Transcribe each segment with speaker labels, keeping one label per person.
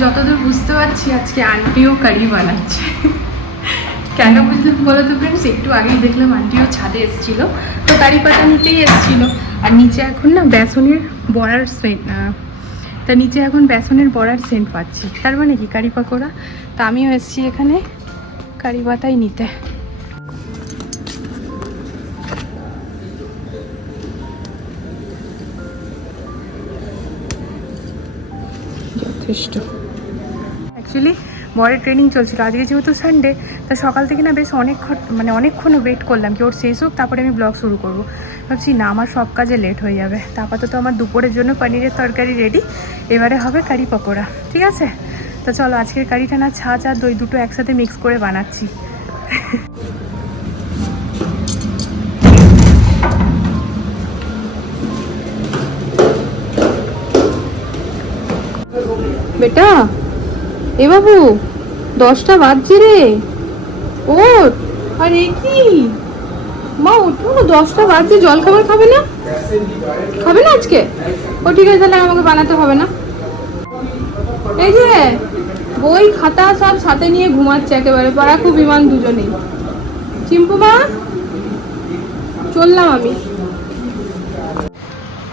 Speaker 1: যতদূর বুঝতে পারছি আজকে আন্টিও কারি বানাচ্ছে। কেন বুঝলাম বলো তো ফ্রেন্ডস একটু আগেই দেখলাম আন্টিও ছাদে এসেছিল। তো কারি পাতা নিতেই এসেছিল। আর নিচে এখন না বেসনের বড়ার তা নিচে এখন বেসনের বড়ার সেন্ট পাচ্ছি। তার মানে কি, কারি পাকোড়া? তা আমিও এসেছি এখানে কারি পাতাই নিতে। যথেষ্ট। অ্যাকচুয়ালি বরের ট্রেনিং চলছিল। আজকে যেহেতু সানডে তা সকাল থেকে না বেশ অনেকক্ষণ মানে অনেকক্ষণ ওয়েট করলাম কি ওর শেষ হোক, তারপরে আমি ব্লগ শুরু করব। ভাবছি, না, আমার সব কাজে লেট হয়ে যাবে। তা তো আমার দুপুরের জন্য পনিরের তরকারি রেডি এবারে হবে কারি পকোড়া, ঠিক আছে? তা চলো, আজকের কারিটা না ছাঁচ আর দই দুটো একসাথে মিক্স করে বানাচ্ছি। বেটা, এ বাবু, দশটা বাজছে রে। ওঠ আরে কি? মা ওঠো দশটা বাজছে জল খাবার খাবে না? খাবে না আজকে? ও ঠিক আছে, তাহলে আমাকে বানাতে হবে না। এই যে, বই, খাতা সব সাথে নিয়ে ঘুমাচ্ছে একেবারে, পাড়া খুব বিমান দুজনেই। চিম্পু মা, চললাম আমি।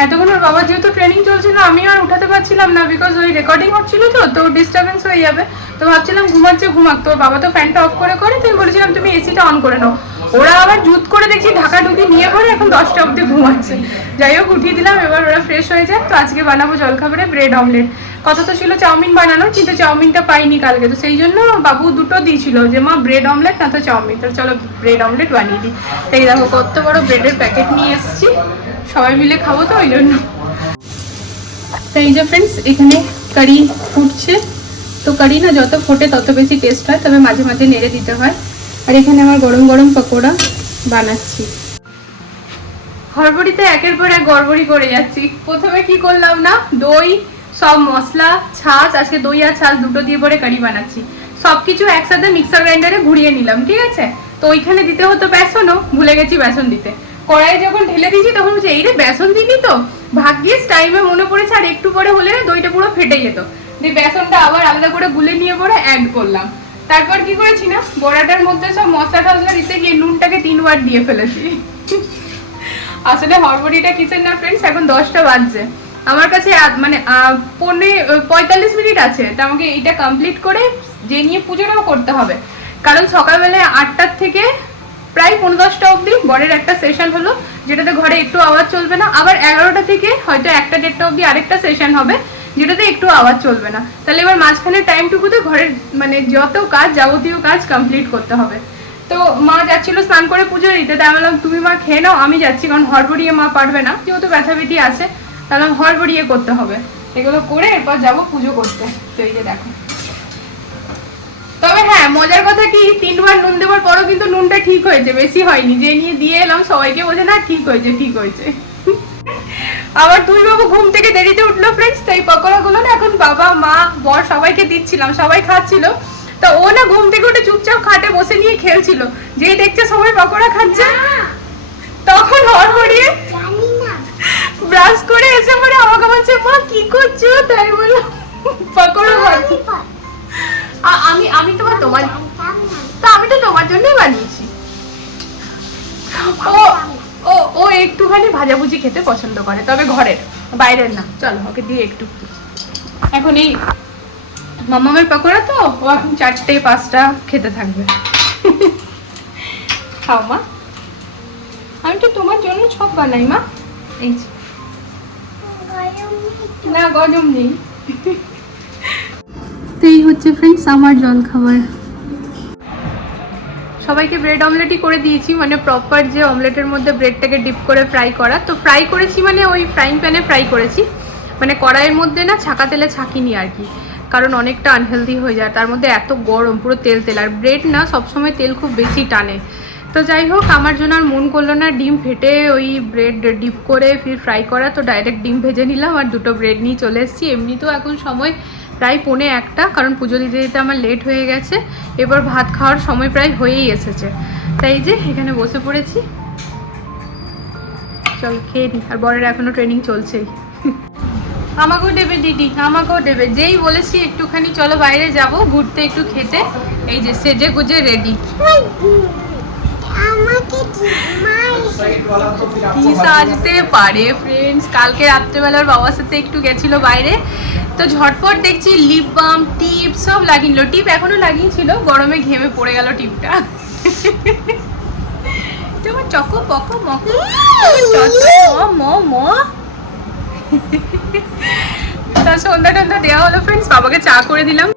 Speaker 1: এতক্ষণ ওর বাবার যেহেতু ট্রেনিং চলছিল আমি আর উঠাতে পারছিলাম না বিকজ ওই রেকর্ডিং হচ্ছিল তো তো ডিস্টারবেন্স হয়ে যাবে। তো ভাবছিলাম ঘুমাচ্ছে, ঘুমাক। তোর বাবা তো ফ্যানটা অফ করে করে তুই বলেছিলাম, তুমি এসিটা অন করে নাও। ওরা আবার জুত করে দেখছি, ঢাকা ঢুকি নিয়ে পরে এখন দশটা অবধি ঘুমাচ্ছে। যাই হোক, উঠিয়ে দিলাম, এবার ওরা ফ্রেশ হয়ে যায়। তো আজকে বানাবো জলখাবারে ব্রেড অমলেট কথা তো ছিল চাউমিন বানানো, কিন্তু চাউমিনটা পাইনি কালকে। তো সেই জন্য বাবু দুটো দিয়েছিল যে, মা ব্রেড অমলেট না তো চাউমিন। তো চলো ব্রেড অমলেট বানিয়ে দিই। তাই দেখো, কত বড় ব্রেডের প্যাকেট নিয়ে এসেছি। সবাই মিলে খাব তো, ওই জন্য। তো এই যে ফ্রেন্ডস এখানে কারি ফুটছে। তো কারি না যত ফোটে তত বেশি টেস্ট হয়, তবে মাঝে মাঝে নেড়ে দিতে হয়। আর এখানে আমার গরম গরম পকোড়া বানাচ্ছি। হরবড়িতে একের পর এক গড়বড়ি করে যাচ্ছি। প্রথমে কি করলাম না, দই, সব মশলা, ছাঁচ, আজকে দই আর ছাঁচ দুটো দিয়ে পরে কারি বানাচ্ছি। সবকিছু একসাথে মিক্সার গ্রাইন্ডারে ঘুরিয়ে নিলাম, ঠিক আছে? তো ওইখানে দিতে হতো বেসনও, ভুলে গেছি বেসন দিতে। কড়াই যখন ঢেলে দিয়েছি তখন বলছি এই রে বেসন দিলি তো? ভাগ্যিস টাইমে মনে পড়েছে আর একটু পরে হলে না দইটা পুরো ফেটে যেত। দিয়ে বেসনটা আবার আলাদা করে গুলে নিয়ে পরে অ্যাড করলাম। তারপর কি করেছি না বড়াটার মধ্যে সব মশলা টসলা দিতে গিয়ে নুনটাকে তিনবার দিয়ে ফেলেছি। আসলে হরবড়িটা কিসের না ফ্রেন্ডস এখন দশটা বাজছে। আমার কাছে মানে আহ, পৌনে পঁয়তাল্লিশ মিনিট আছে। তা আমাকে এইটা কমপ্লিট করে যে নিয়ে পুজোটাও করতে হবে। কারণ সকালবেলায় আটটার থেকে প্রায় পনেরো দশটা অবধি। বরের একটা সেশন হলো, যেটাতে ঘরে একটু আওয়াজ চলবে না। আবার এগারোটা থেকে হয়তো একটা দেড়টা অবধি আরেকটা সেশন হবে, যেটাতে একটু আওয়াজ চলবে না। তাহলে এবার মাঝখানে টাইমটুকুতে ঘরের মানে যত কাজ, যাবতীয় কাজ কমপ্লিট করতে হবে। তো মা যাচ্ছিল স্নান করে পুজো দিতে, তাই বললাম, তুমি মা খেয়ে নাও, আমি যাচ্ছি, কারণ হড়বড়িয়ে মা পারবে না। যেহেতু ব্যথা ব্যথি আছে, তাহলে হড়বড়িয়ে করতে হবে। এগুলো করে এরপর যাব পুজো করতে। তো এই যে দেখো। তবে হ্যাঁ মজার কথা কি, তিনবার নুন দেওয়ার পরও কিন্তু নুনটা ঠিক হয়েছে, বেশি হয়নি। যে নিয়ে দিয়ে এলাম, সবাইকে বোঝে না, ঠিক হয়েছে ঠিক হয়েছে। আবার তুই বাবু ঘুম থেকে দেরিতে উঠল ফ্রেন্ডস তাই পকোড়াগুলো না এখন বাবা, মা, বর সবাইকে দিচ্ছিলাম, সবাই খাচ্ছিল। তা ও না ঘুম থেকে উঠে চুপচাপ খাটে বসে নিয়ে খেলছিল। যেই দেখছে সবাই পকোড়া খাচ্ছে, তখন হড়বড়িয়ে ব্রাশ করে এসে পরে আমাকে বলছে, মা, কি করছ? তাই বললাম, পকোড়া খাচ্ছি। আমি আমি তোমার তোমার তা আমি তো তোমার জন্যই বানিয়েছি। ও ও ও একটুখানি ভাজাভুজি খেতে পছন্দ করে তবে ঘরের বাইরের না। চলো ওকে দিয়ে একটু। এখন এই মামামের পকোড়া তো ও এখন চারটে পাঁচটা খেতে থাকবে। খাও মা। আমি তো তোমার জন্য সব বানাই মা। এই না গরম নেই। তো এই হচ্ছে ফ্রেন্ডস আমার সবাইকে ব্রেড অমলেটই করে দিয়েছি মানে প্রপার যে অমলেটের মধ্যে ব্রেডটাকে ডিপ করে ফ্রাই করা। তো ফ্রাই করেছি মানে ওই ফ্রাইং প্যানে ফ্রাই করেছি। মানে কড়াইয়ের মধ্যে না ছাকা তেলে ছাকিনি আর কি। কারণ অনেকটা আনহেলদি হয়ে যায়, তার মধ্যে এত গরম, পুরো তেল তেল। আর ব্রেড না সবসময় তেল খুব বেশি টানে। তো যাই হোক, আমার জন্য আর মন করল না ডিম ফেটে ওই ব্রেড ডিপ করে ফির ফ্রাই করা। তো ডাইরেক্ট ডিম ভেজে নিলাম আর দুটো ব্রেড নিয়ে চলে এসেছি। এমনিতেও এখন সময় প্রায় পৌনে একটা কারণ পুজো দিতে দিতে আমার লেট হয়ে গেছে এবার ভাত খাওয়ার সময় প্রায় হয়েই এসেছে। তাই যে এখানে বসে পড়েছি। চল খেয়ে নিই আর বরের এখনও ট্রেনিং চলছেই। আমাকেও দেবে দিদি আমাকেও দেবে। যেই বলেছি একটুখানি চলো বাইরে যাব ঘুরতে একটু খেতে। এই যে সেজে গুজে রেডি কি সাজতে পারে ফ্রেন্ডস কালকে রাত্রেবেলার বাবার সাথে একটু গেছিল বাইরে। তো ঝটপট দেখছি লিপ বাম টিপ সব লাগিয়ে টিপ এখনও লাগিয়েছিল, গরমে ঘেমে পড়ে গেল টিপটা তোমার চকো পকো মকো। ম ম তা সন্ধ্যা টন্ধা দেওয়া হলো ফ্রেন্ডস বাবাকে চা করে দিলাম।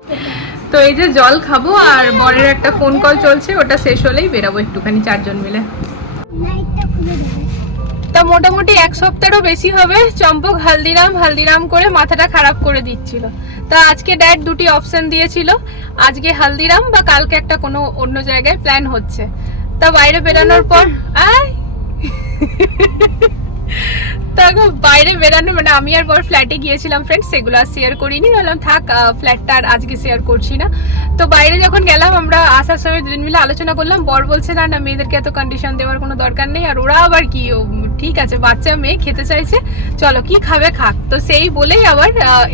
Speaker 1: তো এই যে জল খাব, আর বরের একটা ফোন কল চলছে, ওটা শেষ হলেই বেরাবো একটুখানি চারজন মিলে।
Speaker 2: লাইটটা খুলে
Speaker 1: মোটামুটি এক সপ্তাহেরও বেশি হবে। চম্পক হালদিরাম হালদিরাম করে মাথাটা খারাপ করে দিচ্ছিল। তা আজকে ড্যাড দুটি অপশন দিয়েছিল। আজকে হালদিরাম বা কালকে একটা কোনো অন্য জায়গায় প্ল্যান হচ্ছে। তা বাইরে বেরানোর পর আয়! তা গো, বাইরে বেরানো মানে আমি আর বর ফ্ল্যাটে গিয়েছিলাম ফ্রেন্ড সেগুলো আর শেয়ার করিনি। বললাম থাক ফ্ল্যাটটা আর আজকে শেয়ার করছি না। তো বাইরে যখন গেলাম আমরা আসার সময় দুজন মিলে আলোচনা করলাম। বর বলছে না না মেয়েদেরকে এত কন্ডিশন দেওয়ার কোনো দরকার নেই। আর ওরা আবার কি ঠিক আছে বাচ্চা মেয়ে খেতে চাইছে। চলো কি খাবে খাক। তো সেই বলেই আবার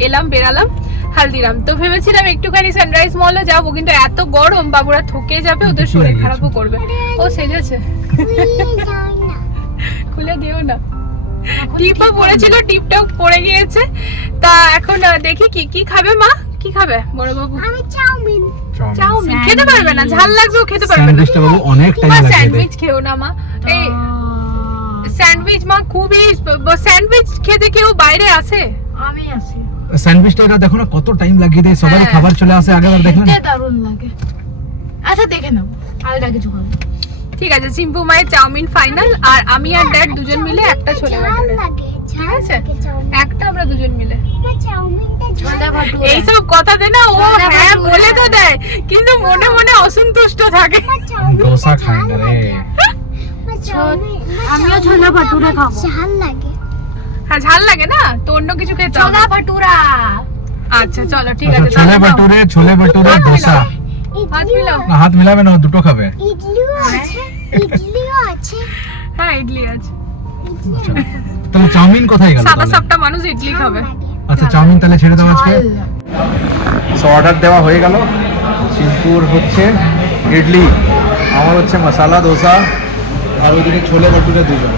Speaker 1: এলাম বেরালাম হালদিরাম। তো ভেবেছিলাম একটুখানি সানরাইজ মলে যাব কিন্তু এত গরম বাবুরা থকে যাবে ওদের শরীর খারাপও করবে। ও সেজেছে।
Speaker 2: খুলে
Speaker 1: খুলে দিও না। টিপও পড়েছিল টিপটাও পড়ে গিয়েছে। তা এখন দেখি কি কি খাবে মা? কি খাবে বড় বাবু?
Speaker 2: আমি চাউমিন।
Speaker 1: চাউমিন। খেতে পারবে না ঝাল লাগবেও খেতে পারবে না।
Speaker 3: স্যান্ডউইচটা বাবু অনেক টাইম
Speaker 1: মা স্যান্ডউইচ খেও না মা। এই স্যান্ডউইচ মা খুবই স্যান্ডউইচ খেতে কেউ বাইরে আসে
Speaker 4: আমি আছি।
Speaker 3: স্যান্ডউইচটা এটা দেখো না কত টাইম লাগিয়ে দেয় সবারই
Speaker 1: হ্যাঁ।
Speaker 3: খাবার চলে আসে আগেবার দেখলেন
Speaker 4: খেতে দারুণ লাগে। আচ্ছা দেখে নাও কিছু খাব।
Speaker 1: ঠিক আছে সিম্পু মায়ের চাউমিন ফাইনাল আর আমি আর ড্যাড দুজন মিলে একটা ছোলে ভাটুরে
Speaker 2: লাগে
Speaker 1: আছে? একটা আমরা দুজন মিলে। এইসব কথা দে না ও হ্যাঁ। বলে তো দেয় কিন্তু মনে মনে অসন্তুষ্ট থাকে।
Speaker 3: ডোসা খায় না রে।
Speaker 4: আমিও ছোলা ভাটুরা খাব।
Speaker 2: ঝাল লাগে।
Speaker 1: হ্যাঁ ঝাল লাগে না? তো অন্য কিছু খেতে হবে
Speaker 4: ছোলা ভাটুরা।
Speaker 1: আচ্ছা চলো ঠিক
Speaker 3: আচ্ছা
Speaker 1: আছে
Speaker 3: ছোলে ভাটুরে ছোলে ভাটুরে
Speaker 1: হাত
Speaker 3: ডোসা
Speaker 1: হাত মিলাও।
Speaker 3: না হাত মিলাবে না দুটো খাবে।
Speaker 2: ইডলিও আছে। ইডলিও আছে।
Speaker 1: হ্যাঁ ইডলি আছে।
Speaker 3: আচ্ছা। তাহলে চাউমিন কোথায় গেল
Speaker 1: সাদা? সাপটা মানুষ ইডলি খাবে।
Speaker 3: আচ্ছা চাউমিন তাহলে ছেড়ে দাও আজকে। সো অর্ডার দেওয়া হয়ে গেল। চিন্তুর হচ্ছে ইডলি আমার হচ্ছে মশালা দোসা আর ওইদিকে ছোলে ভাটুরে দুজন।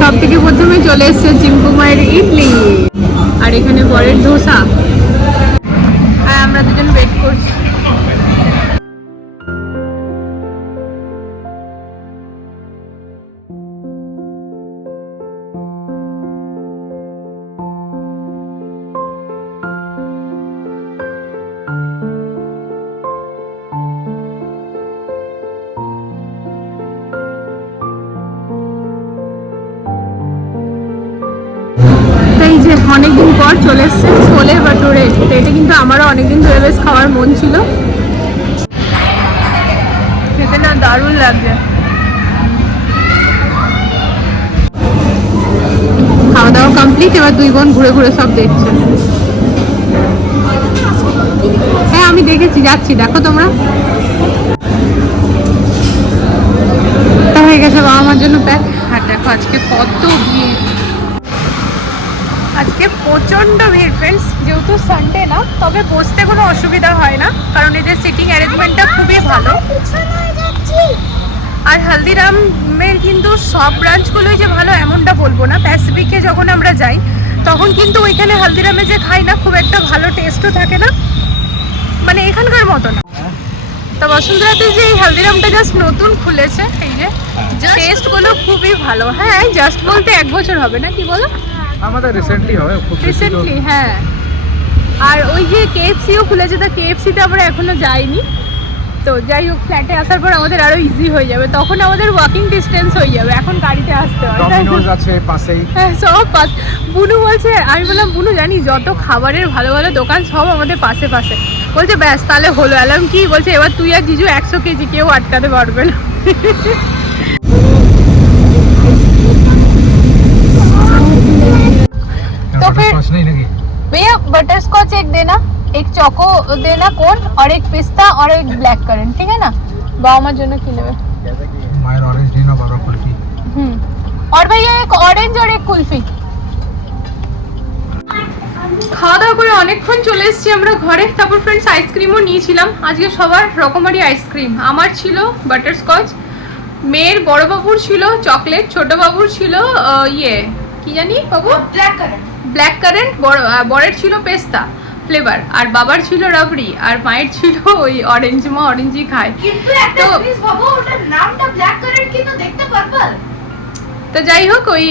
Speaker 1: সব থেকে প্রথমে চলে এসছে চিম্পু মায়ের ইডলি আর এখানে বরের ধোসা। আর আমরা দুজন ওয়েট করছি। অনেকদিন পর চলে এসছে। ছোলে ভাটুরে তো এটা কিন্তু আমারও অনেকদিন ধরে বেশ খাওয়ার মন ছিল। খেতে না দারুণ লাগছে। খাওয়া দাওয়া কমপ্লিট এবার দুই বোন ঘুরে ঘুরে সব দেখছে। হ্যাঁ আমি দেখেছি, যাচ্ছি। দেখো তোমরা। হয়ে গেছে বাবা আমার জন্য প্যাক। আর দেখো আজকে কত ভিড়। আজকে প্রচণ্ড ভিড় ফ্রেন্ডস যেহেতু সানডে না তবে বসতে কোনো অসুবিধা হয় না কারণ এদের সিটিং অ্যারেঞ্জমেন্টটা খুবই ভালো। আর হালদিরামের কিন্তু সব ব্রাঞ্চগুলোই যে ভালো এমনটা বলব না। প্যাসিফিকে যখন আমরা যাই তখন কিন্তু ওইখানে হালদিরামে যে খাই না খুব একটা ভালো টেস্টও থাকে না। মানে এখানকার মতো না। তা বসুন্ধরাতে যে এই হালদিরামটা জাস্ট নতুন খুলেছে এই যে টেস্টগুলো খুবই ভালো। হ্যাঁ জাস্ট বলতে এক বছর হবে না কি বলো?
Speaker 3: আমাদের রিসেন্টলি হবে খুব
Speaker 1: রিসেন্টলি হ্যাঁ। আর ওই যে কেএফসিও খুলেছে তো কেএফসিতে আমরা এখনও যাইনি। তো যাই হোক ফ্ল্যাটে আসার পর আমাদের আরও ইজি হয়ে যাবে। তখন আমাদের ওয়াকিং ডিস্টেন্স হয়ে যাবে এখন গাড়িতে আসতে হয়?
Speaker 3: ডমিনোজ আছে পাশেই।
Speaker 1: হ্যাঁ সব পাশ বুনু বলছে আমি বললাম বুনু জানি যত খাবারের ভালো ভালো দোকান সব আমাদের পাশে পাশে। বলছে ব্যাস তাহলে হলো। এলাম কি? বলছে এবার তুই আর জিজু একশো কেজি কেউ আটকাতে পারবে না। बटर स्कॉच एक देना एक चोको देना कोन और एक पिस्ता और एक ब्लैक करंट ठीक है ना বাবা মার জন্য কি নেবে
Speaker 3: मायर ऑरेंज नहीं ना बाबा कुल्फी
Speaker 1: হুম और भैया एक ऑरेंज और एक कुल्फी খাওয়া দাওয়া করে অনেকক্ষণ চলে এসেছি আমরা ঘরে তারপর ফ্রেন্ডস আইসক্রিমও নিয়েছিলাম আজকে সবার রকমারি আইসক্রিম আমার ছিল বাটারস্কচ মেয়ের বড় বাবুর ছিল চকলেট ছোট বাবুর ছিল আহ, ইয়ে কি জানি বাবু
Speaker 4: ব্ল্যাক কালার
Speaker 1: ব্ল্যাক কারেন্ট বরের ছিল পেস্তা ফ্লেভার আর বাবার ছিল রাবড়ি আর মায়ের ছিল ওই অরেঞ্জ মা অরেঞ্জই খায়। তো- তো যাই হোক ওই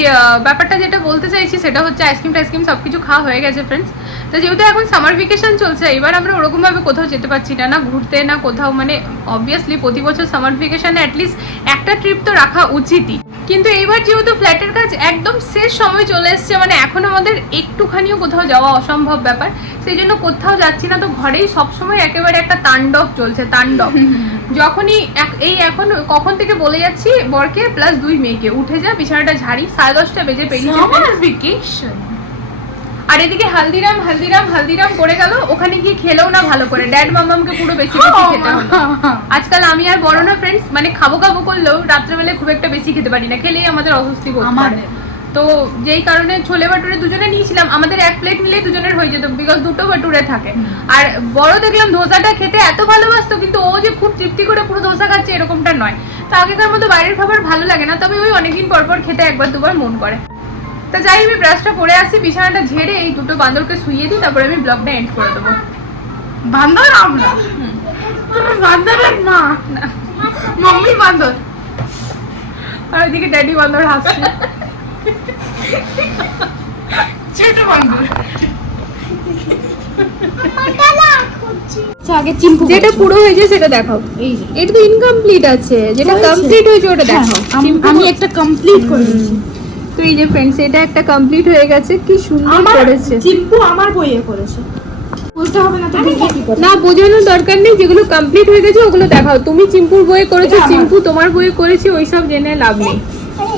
Speaker 1: ব্যাপারটা যেটা বলতে চাইছি সেটা হচ্ছে আইসক্রিম টাইসক্রিম সব কিছু খাওয়া হয়ে গেছে ফ্রেন্ডস তো যেহেতু এখন সামার ভেকেশন চলছে এবার আমরা ওরকমভাবে কোথাও যেতে পারছি না না ঘুরতে না কোথাও মানে অবভিয়াসলি প্রতি বছর সামার ভেকেশনে অ্যাটলিস্ট একটা ট্রিপ তো রাখা উচিতই। কিন্তু এইবার যেহেতু ফ্ল্যাটের কাজ একদম শেষ সময় চলে এসছে মানে এখন আমাদের একটুখানিও কোথাও যাওয়া অসম্ভব ব্যাপার। সেই জন্য কোথাও যাচ্ছি না তো ঘরেই সবসময় একেবারে একটা তাণ্ডব চলছে তাণ্ডব। যখনই এই এখন কখন থেকে বলে যাচ্ছি বরকে প্লাস দুই মেয়েকে। উঠে যা বিছানাটা ঝাড়ি সাড়ে দশটা বেজে
Speaker 4: ভেকেশন
Speaker 1: আর এদিকে হালদিরাম হালদিরাম হালদিরাম করে গেল ওখানে গিয়ে খেলেও না ভালো করে। ড্যাড মামামকে পুরো বেশি বেশি খেতে হলো আজকাল আমি আর বড় না ফ্রেন্ডস মানে খাব খাব করলেও রাত্রেবেলায় খুব একটা বেশি খেতে পারি না। খেলেই আমাদের অস্বস্তি করতে পারে। তো যেই কারণে ছোলে বাটুরে দুজনে নিয়েছিলাম আমাদের এক প্লেট নিলেই দুজনের হয়ে যেত বিকজ দুটো বাটুরে থাকে। আর বড় দেখলাম ধোসাটা খেতে এত ভালোবাসতো কিন্তু ও যে খুব তৃপ্তি করে পুরো ধোসা খাচ্ছে এরকমটা নয়। তো আগেকার মতো বাইরের খাবার ভালো লাগে না তবে ওই অনেকদিন পর পর খেতে একবার দুবার মন করে। তা যাই আমি ব্রাশটা পরে আসি বিছানাটা ঝেড়ে এই দুটো বান্দরকে শুইয়ে দিই তারপরে আমি ব্লগটা এন্ড করে দেবো।
Speaker 4: বান্দর আমরা বান্দরের মা মাম্মি বান্দর
Speaker 1: আর ওইদিকে ড্যাডি বান্দর হাসছে।
Speaker 4: ছোট বান্দর। আগে
Speaker 1: যেটা পুরো হয়েছে সেটা দেখাও।
Speaker 4: এই
Speaker 1: এটা তো ইনকমপ্লিট আছে। যেটা কমপ্লিট হয়েছে ওটা দেখাও।
Speaker 4: হ্যাঁ, আমি- আমি একটা কমপ্লিট করে
Speaker 1: তো এই যে ফ্রেন্ডস এটা একটা কমপ্লিট হয়ে গেছে। কি সুন্দর করেছে।
Speaker 4: চিম্পু আমার বইয়ে করেছে হবে না কি
Speaker 1: বোঝানোর দরকার নেই যেগুলো কমপ্লিট হয়ে গেছে ওগুলো দেখাও। তুমি চিম্পুর বইয়ে করেছ চিম্পু তোমার বইয়ে করেছি ওইসব জেনে লাভ নেই। হ্যাঁ।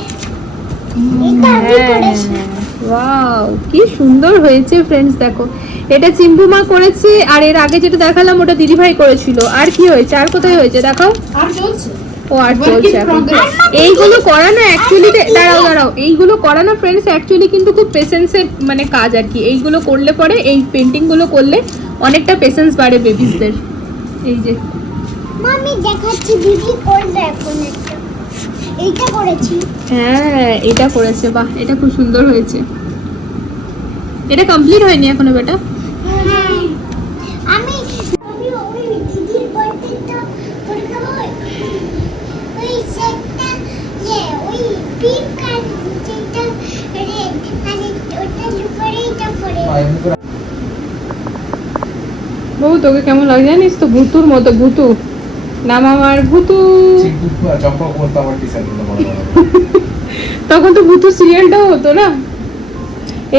Speaker 1: ওয়াও কি সুন্দর হয়েছে ফ্রেন্ডস দেখো। এটা চিম্পু মা করেছে আর এর আগে যেটা দেখালাম ওটা দিদিভাই করেছিল। আর কি হয়েছে? আর কোথায় হয়েছে? দেখাও।
Speaker 4: আর চলছে।
Speaker 1: ও আর চলছে এখন। এইগুলো করা না অ্যাকচুয়ালি দাঁড়াও দাঁড়াও। এইগুলো করা না ফ্রেন্ডস অ্যাকচুয়ালি কিন্তু খুব পেশেন্সের মানে কাজ আর কি। এইগুলো করলে পরে এই পেন্টিংগুলো করলে অনেকটা পেশেন্স বাড়ে বেবিসদের এই যে।
Speaker 2: মামি দেখাচ্ছি দিদি করবে এখন একটা। এইটা করেছি।
Speaker 1: হ্যাঁ এটা করেছে বাহ এটা খুব সুন্দর হয়েছে। এটা কমপ্লিট হয়নি এখনও বেটা?
Speaker 2: আমি পিঙ্ক আর যেটা রেড আর ওটার উপরে এটা পরে
Speaker 1: বাবু তোকে কেমন লাগে জানিস তো? ভুতুর মতো ভুতু। নাম আমার ভুতু। তখন তো ভুতু সিরিয়ালটাও হতো না?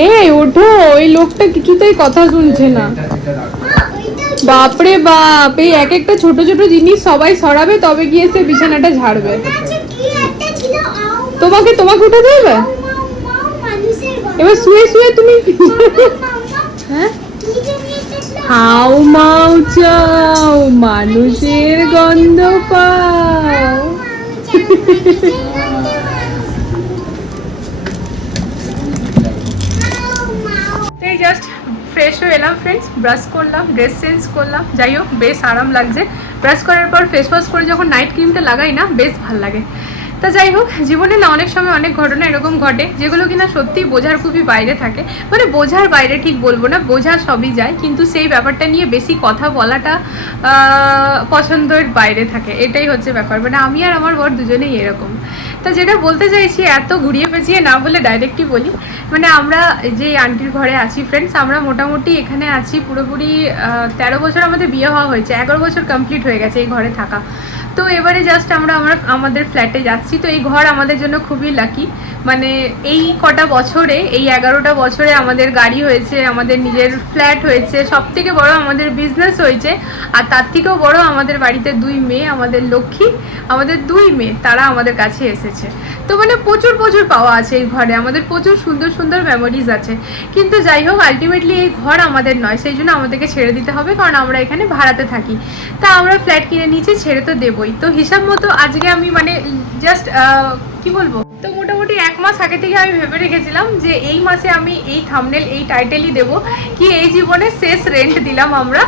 Speaker 1: এই ওঠো ওই লোকটা কিছুতেই কথা শুনছে না। বাপরে বাপ এই এক একটা ছোট ছোট জিনিস সবাই সরাবে তবে গিয়ে সে বিছানাটা ঝাড়বে
Speaker 2: আছে কি একটা ছিল আও
Speaker 1: তোমাকে তোমাকে উঠে দেবে
Speaker 2: মাও মাও
Speaker 1: এবার শুয়ে শুয়ে তুমি হ্যাঁ? হাউ মাউ চাও, মানুষের গন্ধ পাও। জাস্ট ফ্রেশ হয়ে এলাম ফ্রেন্ডস ব্রাশ করলাম ড্রেস চেঞ্জ করলাম। যাই হোক, বেশ আরাম লাগছে। ব্রাশ করার পর ফেস ওয়াশ করে যখন নাইট ক্রিমটা লাগাই না, বেশ ভালো লাগে। তা যাই হোক, জীবনে না অনেক সময় অনেক ঘটনা এরকম ঘটে যেগুলো কিনা সত্যি বোঝার খুবই বাইরে থাকে। মানে বোঝার বাইরে ঠিক বলব না, বোঝা সবই যায়, কিন্তু সেই ব্যাপারটা নিয়ে বেশি কথা বলাটা পছন্দের বাইরে থাকে। এটাই হচ্ছে ব্যাপার। মানে আমি আর আমার বর দুজনেই এরকম। তা যেটা বলতে চাইছি, এত ঘুরিয়ে পেঁচিয়ে না বলে ডাইরেক্টই বলি মানে আমরা যে আন্টির ঘরে আছি ফ্রেন্ডস আমরা মোটামুটি এখানে আছি পুরোপুরি তেরো বছর আমাদের বিয়ে হওয়া হয়েছে, এগারো বছর কমপ্লিট হয়ে গেছে এই ঘরে থাকা। তো এবারে জাস্ট আমরা, আমার, আমাদের ফ্ল্যাটে যাচ্ছি। আসছি তো এই ঘর আমাদের জন্য খুবই লাকি মানে এই কটা বছরে, এই এগারোটা বছরে আমাদের গাড়ি হয়েছে, আমাদের নিজের ফ্ল্যাট হয়েছে সব থেকে বড় আমাদের বিজনেস হয়েছে, আর তার থেকেও বড় আমাদের বাড়িতে দুই মেয়ে, আমাদের লক্ষ্মী, আমাদের দুই মেয়ে, তারা আমাদের কাছে এসেছে। তো মানে প্রচুর প্রচুর পাওয়া আছে এই ঘরে, আমাদের প্রচুর সুন্দর সুন্দর মেমোরিজ আছে। কিন্তু যাই হোক আলটিমেটলি এই ঘর আমাদের নয়, সেই জন্য আমাদেরকে ছেড়ে দিতে হবে, কারণ আমরা এখানে ভাড়াতে থাকি। তা আমরা ফ্ল্যাট কিনে নিয়েছি, ছেড়ে তো দেবই। তো হিসাব মতো আজকে আমি মানে জাস্ট কি বলব? তো মোটামুটি মাস আগে থেকে আমি ভেবে রেখেছিলাম যে এই মাসে আমি এই থামনেল এই টাইটেলই দেব, কি এই জীবনে শেষ রেন্ট দিলাম আমরা,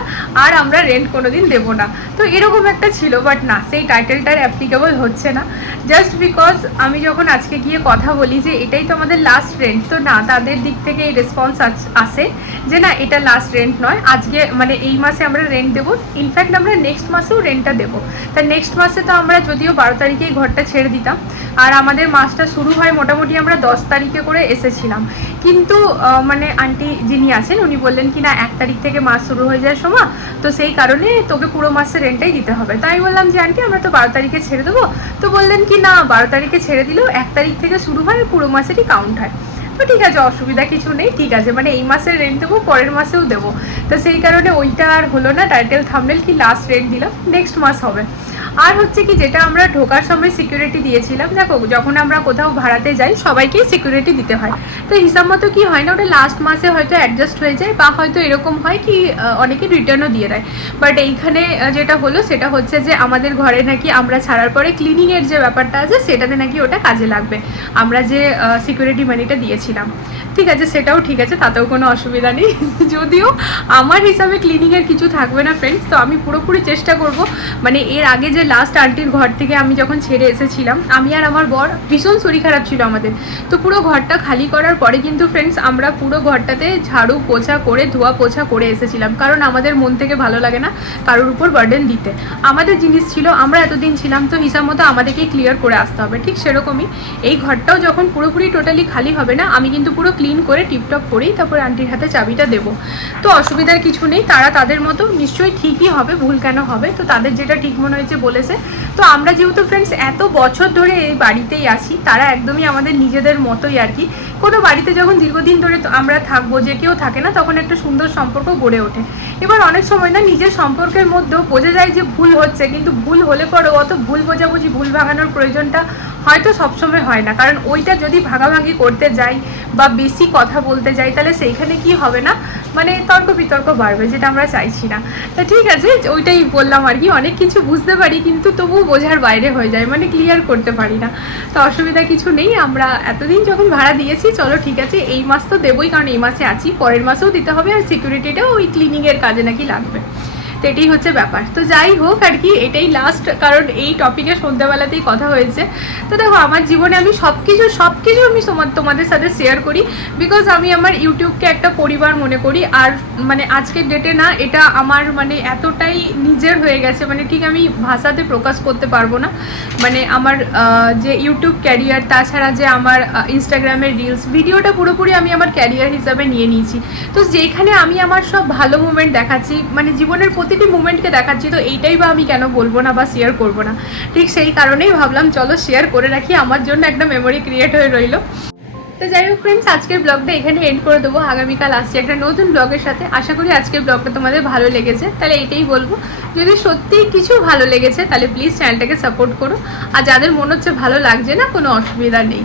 Speaker 1: আর আমরা রেন্ট কোনোদিন দেব না। তো এরকম একটা ছিল বাট না, সেই টাইটেলটার অ্যাপ্লিকেবল হচ্ছে না। জাস্ট বিকজ আমি যখন আজকে গিয়ে কথা বলি যে এটাই তো আমাদের লাস্ট রেন্ট তো না, তাদের দিক থেকে এই রেসপন্স আসে যে না, এটা লাস্ট রেন্ট নয়। আজকে মানে এই মাসে আমরা রেন্ট দেবো ইনফ্যাক্ট আমরা নেক্সট মাসেও রেন্টটা দেবো। তা নেক্সট মাসে তো আমরা যদিও বারো তারিখেই ঘরটা ছেড়ে দিতাম, আর আমাদের মাসটা শুরু হয় মোটামুটি আমরা দশ তারিখে করে এসেছিলাম। কিন্তু মানে আন্টি যিনি আছেন, উনি বললেন কি না, এক তারিখ থেকে মাস শুরু হয়ে যায় সময় তো সেই কারণে তোকে পুরো মাসের রেন্টটাই দিতে হবে। তাই বললাম যে, আন্টি, আমরা তো বারো তারিখে ছেড়ে দেবো। তো বললেন কি, না, বারো তারিখে ছেড়ে দিলেও এক তারিখ থেকে শুরু হয়, পুরো মাসেরই কাউন্ট হয়। তো ঠিক আছে, অসুবিধা কিছু নেই, ঠিক আছে মানে এই মাসের রেন্ট দেবো, পরের মাসেও দেবো। তো সেই কারণে ওইটা আর হলো না টাইটেল থামনেল কি লাস্ট রেন্ট দিলাম নেক্সট মাস হবে। আর হচ্ছে কি, যেটা আমরা ঢোকার সময় সিকিউরিটি দিয়েছিলাম, দেখো, যখন আমরা কোথাও ভাড়াতে যাই সবাইকেই সিকিউরিটি দিতে হয়। তো হিসাব মতো কি হয় না, ওটা লাস্ট মাসে হয়তো অ্যাডজাস্ট হয়ে যায়, বা হয়তো এরকম হয় কি অনেকে রিটার্নও দিয়ে দেয়। বাট এইখানে যেটা হলো, সেটা হচ্ছে যে আমাদের ঘরে নাকি আমরা ছাড়ার পরে ক্লিনিংয়ের যে ব্যাপারটা আছে, সেটাতে নাকি ওটা কাজে লাগবে। আমরা যে সিকিউরিটি মানিটা দিয়েছিলাম। ঠিক আছে, সেটাও ঠিক আছে, তাতেও কোনো অসুবিধা নেই। যদিও আমার হিসাবে ক্লিনিংয়ের কিছু থাকবে না ফ্রেন্ডস তো আমি পুরোপুরি চেষ্টা করব মানে এর আগে যে লাস্ট আন্টির ঘর থেকে আমি যখন ছেড়ে এসেছিলাম, আমি আর আমার বর ভীষণ শরীর খারাপ ছিল আমাদের। তো পুরো ঘরটা খালি করার পরে কিন্তু ফ্রেন্ডস আমরা পুরো ঘরটাতে ঝাড়ু পোছা করে, ধোয়া পোছা করে এসেছিলাম। কারণ আমাদের মন থেকে ভালো লাগে না কারোর উপর বার্ডেন দিতে। আমাদের জিনিস ছিল, আমরা এতদিন ছিলাম, তো হিসাব মতো আমাদেরকেই ক্লিয়ার করে আসতে হবে। ঠিক সেরকমই এই ঘরটাও যখন পুরোপুরি টোটালি খালি হবে না, আমি কিন্তু পুরো ক্লিন করে টিপটপ করেই তারপর আন্টির হাতে চাবিটা দেবো। তো অসুবিধার কিছু নেই, তারা তাদের মতো নিশ্চয়ই ঠিকই হবে, ভুল কেন হবে? তো তাদের যেটা ঠিক মনে হয়েছে বলেছে। তো আমরা যেহেতু ফ্রেন্ডস এত বছর ধরে এই বাড়িতেই আছি, তারা একদমই আমাদের নিজেদের মতোই আর কি। কোনো বাড়িতে যখন দীর্ঘদিন ধরে আমরা থাকব, যে কেউ থাকে না, তখন একটা সুন্দর সম্পর্ক গড়ে ওঠে। এবার অনেক সময় না নিজের সম্পর্কের মধ্যেও বোঝা যায় যে ভুল হচ্ছে, কিন্তু ভুল হলে পরেও অত ভুল বোঝাবুঝি, ভুল ভাঙানোর প্রয়োজনটা হয়তো সবসময় হয় না। কারণ ওইটা যদি ভাগাভাগি করতে যাই বা বেশি কথা বলতে যাই, তাহলে সেইখানে কি হবে না? মানে তর্ক বিতর্ক বাড়বে, যেটা আমরা চাইছি না। তো ঠিক আছে, ওইটাই বললাম আর কি। অনেক কিছু বুঝতে পারি, কিন্তু তবুও বোঝার বাইরে হয়ে যায় মানে ক্লিয়ার করতে পারি না। তো অসুবিধা কিছু নেই, আমরা এতদিন যখন ভাড়া দিয়েছি চলো ঠিক আছে, এই মাস তো দেবোই, কারণ এই মাসে আছি, পরের মাসেও দিতে হবে, আর সিকিউরিটিটাও ওই ক্লিনিংয়ের কাজে নাকি লাগবে। তো এটাই হচ্ছে ব্যাপার। তো যাই হোক আর কি, এটাই লাস্ট কারণ এই টপিকে সন্ধ্যাবেলাতেই কথা হয়েছে। তো দেখো, আমার জীবনে আমি সব কিছু সব কিছু আমি তোমাদের সাথে শেয়ার করি বিকজ আমি আমার ইউটিউবকে একটা পরিবার মনে করি, আর মানে আজকের ডেটে না, এটা আমার মানে এতটাই নিজের হয়ে গেছে মানে ঠিক আমি ভাষাতে প্রকাশ করতে পারব না। মানে আমার যে ইউটিউব ক্যারিয়ার তাছাড়া যে আমার ইনস্টাগ্রামের রিলস ভিডিওটা পুরোপুরি আমি আমার ক্যারিয়ার হিসাবে নিয়ে নিয়েছি। তো যেখানে আমি আমার সব ভালো মুমেন্ট দেখাচ্ছি মানে জীবনের প্রতিটি মুমেন্টকে দেখাচ্ছি, তো এইটাই বা আমি কেন বলব না বা শেয়ার করব না। ঠিক সেই কারণেই ভাবলাম, চলো শেয়ার করে রাখি, আমার জন্য একটা মেমোরি ক্রিয়েট হয়ে রইল। তো যাই হোক ফ্রেন্ডস আজকের ব্লগটা এখানে এন্ড করে দেবো। আগামীকাল আসছি একটা নতুন ব্লগের সাথে। আশা করি আজকের ব্লগটা তোমাদের ভালো লেগেছে। তাহলে এটাই বলব, যদি সত্যিই কিছু ভালো লেগেছে, তাহলে প্লিজ চ্যানেলটাকে সাপোর্ট করো। আর যাদের মনে হচ্ছে ভালো লাগছে না, কোনো অসুবিধা নেই।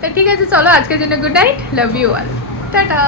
Speaker 1: তো ঠিক আছে, চলো আজকের জন্য good night love you all tata!